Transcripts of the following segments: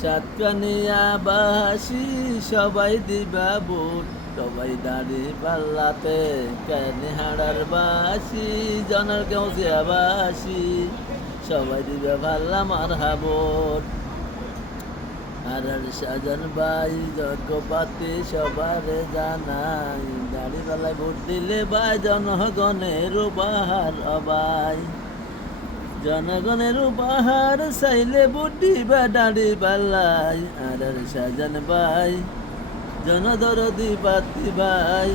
সাতকানিয়াবাসী সবাই দিবা ভোট, সবাই দাঁড়ি পাল্লাতে কানিহাড়ার বাসী জনের কেউসিয়াবাসী সবাই দিবা পাল্লা মারহা ভোট। আর সাজান ভাই যজ্ঞপাতি সবারে জানাই, দাড়ি পাল্লায় ভোট দিলে ভাই জনগণের উপহার অবাই, জনগণের উপহার চাইলে বুদ্ধি বা দাড়ি পাল্লাই। আর সাজান ভাই জনদরদি পাতি ভাই,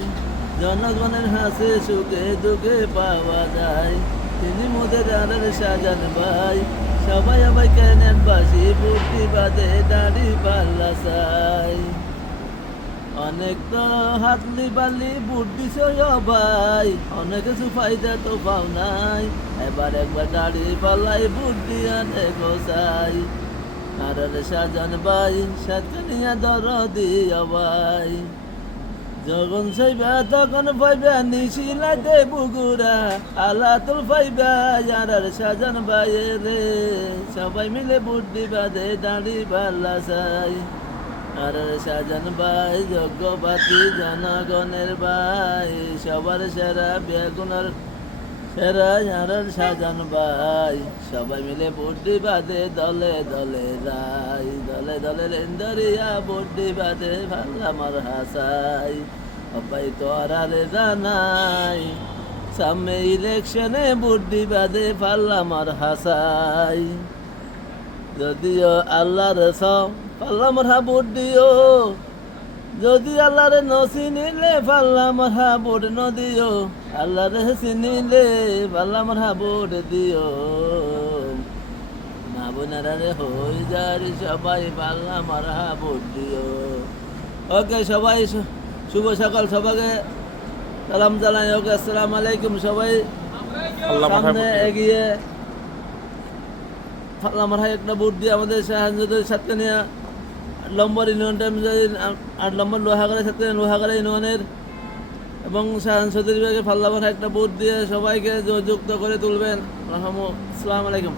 জনগণের হাসে সুখে দুঃখে পাওয়া যায় তিনি মোদের। আর সাজান ভাই সবাই সবাই কেনেন বাসি বুদ্ধি বাদে দাড়ি পাল্লা চাই। অনেক তো হাতলি বালি বুট দিছে ভাই, অনেক কিছু ফায়দা তো পাও নাই, এবার একবার দাড়ি পাল্লাই বুট দিয়া দেখো চাই। আর সাজান ভাই সাতকানিয়া দরদি ভাই, যখন চাইবা তখন পাইবা নিশিলাইতে বুগুরা আল্লাহ তোর পাইবা। আর সাজান ভাই রে সবাই মিলে বুট দিবা দে দাড়ি পাল্লা চাই। আর সাজান ভাই যজ্ঞপাতি জনগণের ভাই, সবার সেরা বেগুনার সেরা। আর সাজান ভাই সবাই মিলে বুদ্ধি বাদে দলে দলে রাই, দলে দলে রেন্দরিয়া বুদ্ধি বাদে ভাল্লা মার হাসাই। সবাই তো আর জানাই সামনে ইলেকশনে বুদ্ধি বাদে পাল্লা মার হাসাই। যদিও আল্লাহর পাল্লা মারহা ভোট দিও, যদি আল্লাহরে নচিনিলে পাল্লা মারহা ভোট নদিও, আল্লাহরে চিনিলে পাল্লা মারহা ভোট দিও। না বোনেরারে হই যারি সবাই পাল্লা মারহা ভোট দিও। ওকে সবাই শুভ সকাল, সবাইকে সালাম জানাই। ওকে আসসালামু আলাইকুম। সবাই সামনে এগিয়ে পাল্লা মারহা একটা ভোট দিয়ে আমাদের সাতকানিয়া 8 নম্বর ইউনিয়নটা 8 নম্বর লোহাগাড়া সাতকানিয়া লোহাগাড়া ইউনিয়নের এবং চৌধুরী ভাইকে পাল্লা মারহা একটা ভোট দিয়ে সবাইকে যুক্ত করে তুলবেন। আসসালামু আলাইকুম।